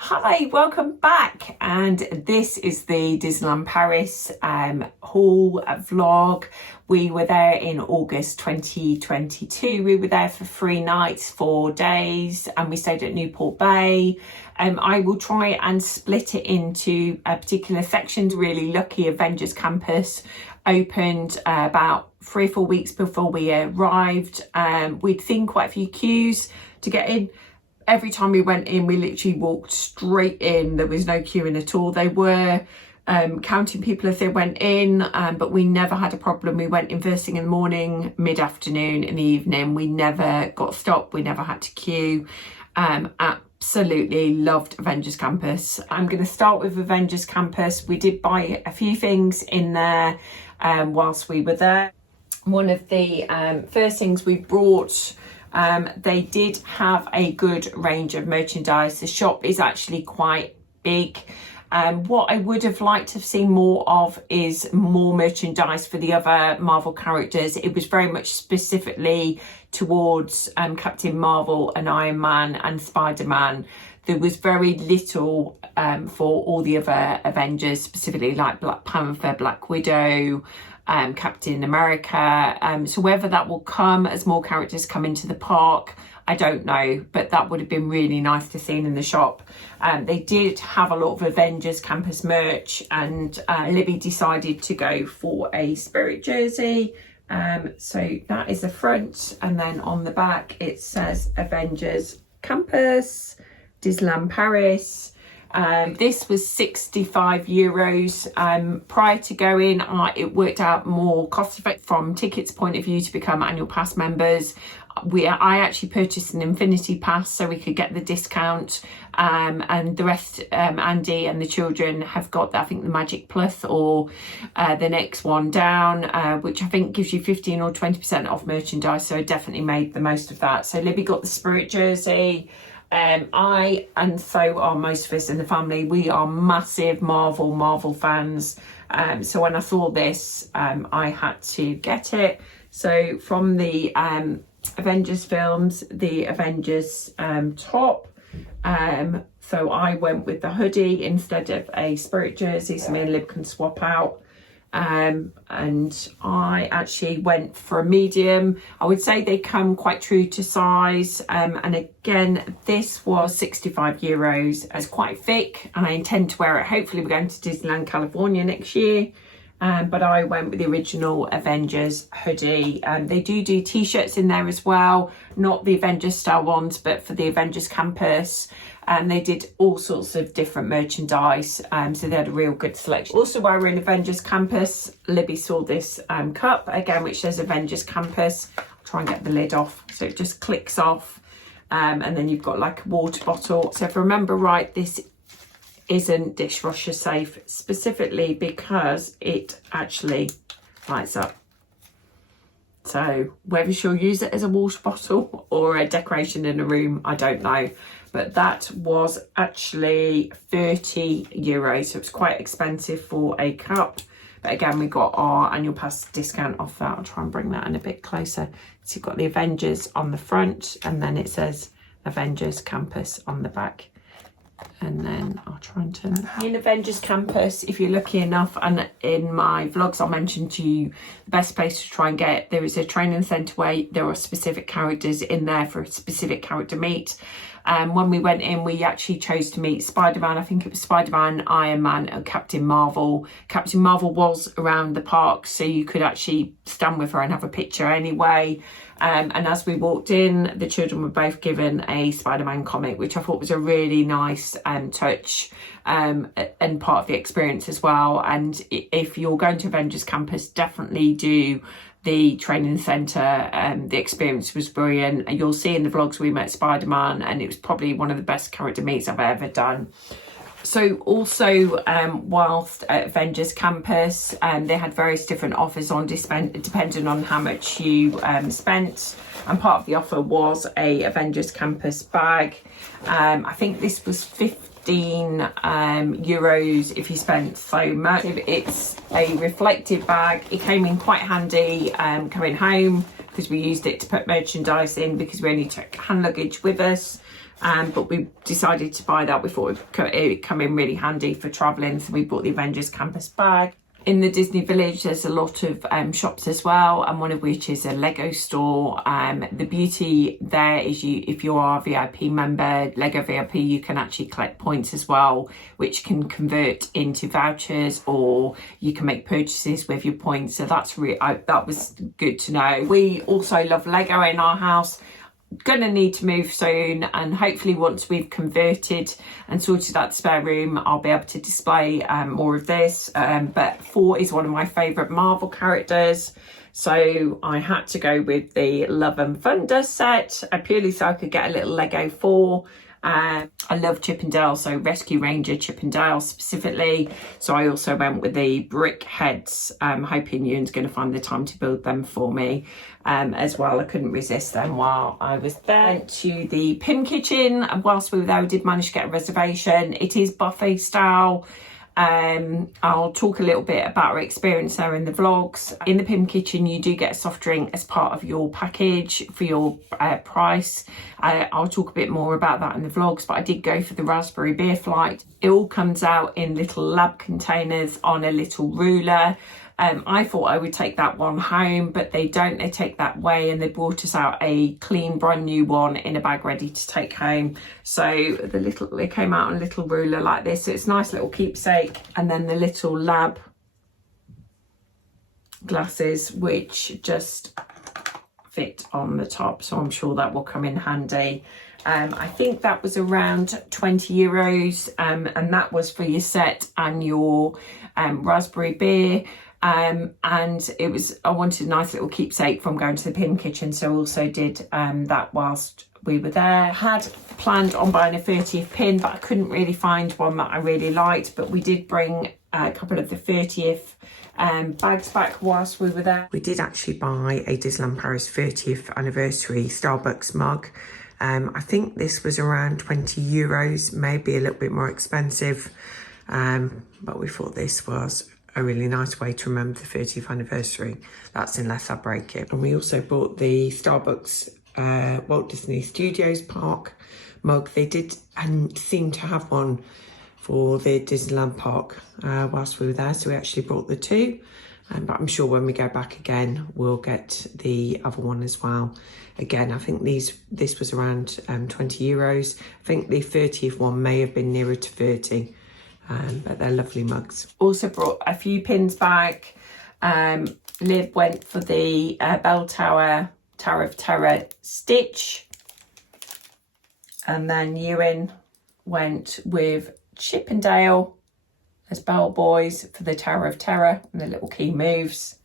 Hi, welcome back, and this is the Disneyland Paris haul vlog. We were there in August 2022. We were there for 3 nights, 4 days, and we stayed at Newport Bay. I will try and split it into particular sections. Really lucky Avengers Campus opened about 3 or 4 weeks before we arrived. We'd seen quite a few queues to get in. Every time we went in, we literally walked straight in. There was no queuing at all. They were counting people as they went in, but we never had a problem. We went in first thing in the morning, mid-afternoon, in the evening. We never got stopped. We never had to queue. Absolutely loved Avengers Campus. I'm going to start with Avengers Campus. We did buy a few things in there whilst we were there. One of the first things we brought, they did have a good range of merchandise. The shop is actually quite big. What I would have liked to have seen more of is more merchandise for the other Marvel characters. It was very much specifically towards Captain Marvel and Iron Man and Spider-Man. There was very little for all the other Avengers, specifically like Black Panther, Black Widow, Captain America. So whether that will come as more characters come into the park, I don't know, but that would have been really nice to see in the shop. They did have a lot of Avengers Campus merch, and Libby decided to go for a Spirit jersey. So that is the front, and then on the back it says Avengers Campus, Disneyland Paris. This was €65. Prior to going, it worked out more cost effective from tickets point of view to become annual pass members. I actually purchased an Infinity Pass so we could get the discount, and the rest, Andy and the children have got, I think, the Magic Plus or the next one down, which I think gives you 15 or 20% off merchandise. So I definitely made the most of that. So Libby got the Spirit jersey. I, and so are most of us in the family, we are massive Marvel fans. So when I saw this, I had to get it. So from the Avengers films, the Avengers top. So I went with the hoodie instead of a Spirit jersey, so me and Lib can swap out. And I actually went for a medium. I would say they come quite true to size, and again this was €65. It's quite thick and I intend to wear it. Hopefully we're going to Disneyland California next year, but I went with the original Avengers hoodie. They do t-shirts in there as well, not the Avengers style ones, but for the Avengers Campus. And they did all sorts of different merchandise, so they had a real good selection. Also, while we're in Avengers Campus, Libby saw this cup, again, which says Avengers Campus. I'll try and get the lid off, so it just clicks off, and then you've got like a water bottle. So if I remember right, this isn't dishwasher safe, specifically because it actually lights up. So whether she'll use it as a water bottle or a decoration in a room, I don't know. But that was actually €30, so it's quite expensive for a cup. But again, we got our annual pass discount off that. I'll try and bring that in a bit closer. So you've got the Avengers on the front, and then it says Avengers Campus on the back. And then I'll try and turn it. In Avengers Campus, if you're lucky enough, and in my vlogs I'll mention to you the best place to try and get, there is a training centre where there are specific characters in there for a specific character meet. When we went in, we actually chose to meet Spider-Man. I think it was Spider-Man, Iron Man and Captain Marvel. Captain Marvel was around the park, so you could actually stand with her and have a picture anyway. And as we walked in, the children were both given a Spider-Man comic, which I thought was a really nice touch, and part of the experience as well. And if you're going to Avengers Campus, definitely do the training centre. The experience was brilliant. And you'll see in the vlogs we met Spider-Man, and it was probably one of the best character meets I've ever done. So also, whilst at Avengers Campus, they had various different offers on depending on how much you spent, and part of the offer was a Avengers Campus bag. I think this was €15 if you spent so much. It's a reflective bag. It came in quite handy coming home, because we used it to put merchandise in, because we only took hand luggage with us. but we decided to buy that. We thought it would come in really handy for travelling, so we bought the Avengers campus bag. In the Disney Village, there's a lot of shops as well, and one of which is a Lego store. The beauty there is if you are a VIP member, Lego VIP, you can actually collect points as well, which can convert into vouchers, or you can make purchases with your points. So that's that was good to know. We also love Lego in our house. Gonna need to move soon, and hopefully once we've converted and sorted out the spare room, I'll be able to display more of this. But Thor is one of my favourite Marvel characters, so I had to go with the Love and Thunder set, purely so I could get a little Lego Thor. I love Chip and Dale, so Rescue Ranger Chip and Dale specifically. So I also went with the brick heads, hoping Ewan's going to find the time to build them for me as well. I couldn't resist them while I was there. Went to the Pim Kitchen, and whilst we were there, we did manage to get a reservation. It is buffet style. I'll talk a little bit about our experience there in the vlogs. In the Pim Kitchen, you do get a soft drink as part of your package for your price. I'll talk a bit more about that in the vlogs, but I did go for the raspberry beer flight. It all comes out in little lab containers on a little ruler. I thought I would take that one home, but they don't. They take that away, and they brought us out a clean, brand new one in a bag ready to take home. So they came out on a little ruler like this. So it's a nice little keepsake. And then the little lab glasses, which just fit on the top. So I'm sure that will come in handy. I think that was around 20 euros, and that was for your set and your raspberry beer. And it was, I wanted a nice little keepsake from going to the Pim Kitchen, so also did that whilst we were there. Had planned on buying a 30th pin, but I couldn't really find one that I really liked, but we did bring a couple of the 30th bags back whilst we were there. We did actually buy a Disneyland Paris 30th anniversary Starbucks mug. I think this was around 20 euros, maybe a little bit more expensive, but we thought this was a really nice way to remember the 30th anniversary. That's unless I break it. And we also bought the Starbucks Walt Disney Studios Park mug. They did seem to have one for the Disneyland Park whilst we were there, so we actually brought the two. But I'm sure when we go back again, we'll get the other one as well. Again, I think this was around 20 euros. I think the 30th one may have been nearer to 30. But they're lovely mugs. Also brought a few pins back. Liv went for the Bell Tower of Terror Stitch. And then Ewan went with Chip and Dale as Bell Boys for the Tower of Terror and the little key moves.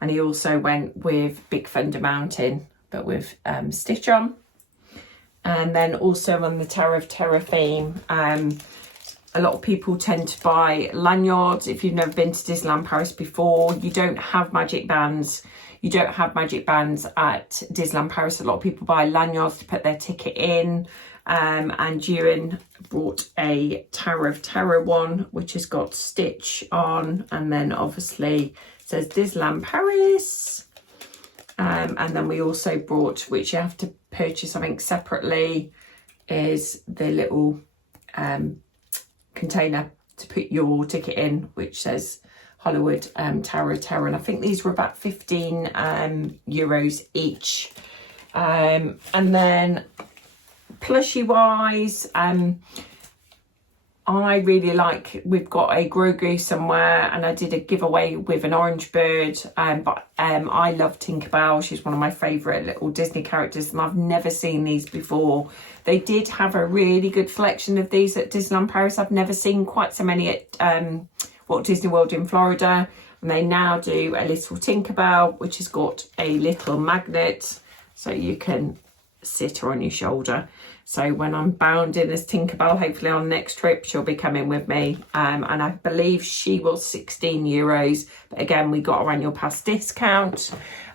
And he also went with Big Thunder Mountain, but with Stitch on. And then also on the Tower of Terror theme, a lot of people tend to buy lanyards. If you've never been to Disneyland Paris before, you don't have magic bands. You don't have magic bands at Disneyland Paris. A lot of people buy lanyards to put their ticket in. And Ewan brought a Tower of Terror one, which has got Stitch on. And then obviously says Disneyland Paris. And then we also brought, which you have to purchase, I think, separately, is the little container to put your ticket in, which says Hollywood Tower of Terror. And I think these were about 15 euros each. And then plushie wise, I really like, we've got a Grogu somewhere, and I did a giveaway with an orange bird, but I love Tinkerbell. She's one of my favourite little Disney characters, and I've never seen these before. They did have a really good selection of these at Disneyland Paris. I've never seen quite so many at Walt Disney World in Florida, and they now do a little Tinkerbell, which has got a little magnet, so you can sit her on your shoulder. So when I'm bound in as Tinkerbell, hopefully on next trip, she'll be coming with me. And I believe she was 16 euros. But again, we got our annual pass discount.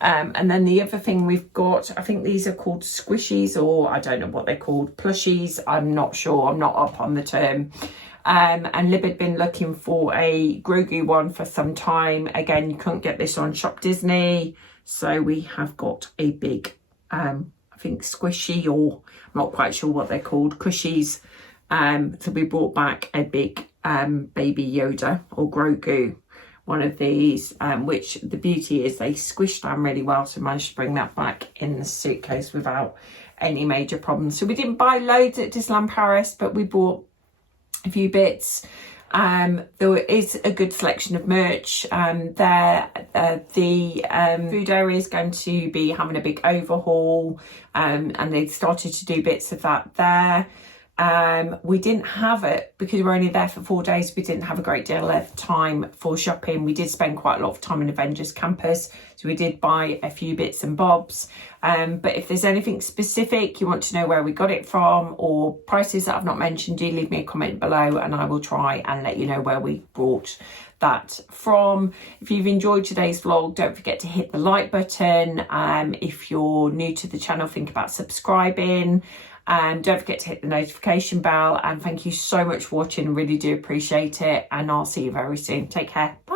And then the other thing we've got, I think these are called squishies, or I don't know what they're called, plushies. I'm not sure. I'm not up on the term. And Lib had been looking for a Grogu one for some time. Again, you couldn't get this on Shop Disney. So we have got a big, I think squishy, or I'm not quite sure what they're called, cushies. So we brought back a big baby Yoda or Grogu, one of these, which the beauty is they squish down really well, so I managed to bring that back in the suitcase without any major problems. So we didn't buy loads at Disneyland Paris, but we bought a few bits. There is a good selection of merch there. The food area is going to be having a big overhaul, and they started to do bits of that there. We didn't have it because we were only there for 4 days. We didn't have a great deal of time for shopping. We did spend quite a lot of time in Avengers campus, so we did buy a few bits and bobs. But if there's anything specific you want to know where we got it from, or prices that I've not mentioned, do leave me a comment below and I will try and let you know where we bought that from. If you've enjoyed today's vlog, don't forget to hit the like button. If you're new to the channel, think about subscribing. Don't forget to hit the notification bell, and thank you so much for watching. I really do appreciate it, and I'll see you very soon. Take care. Bye.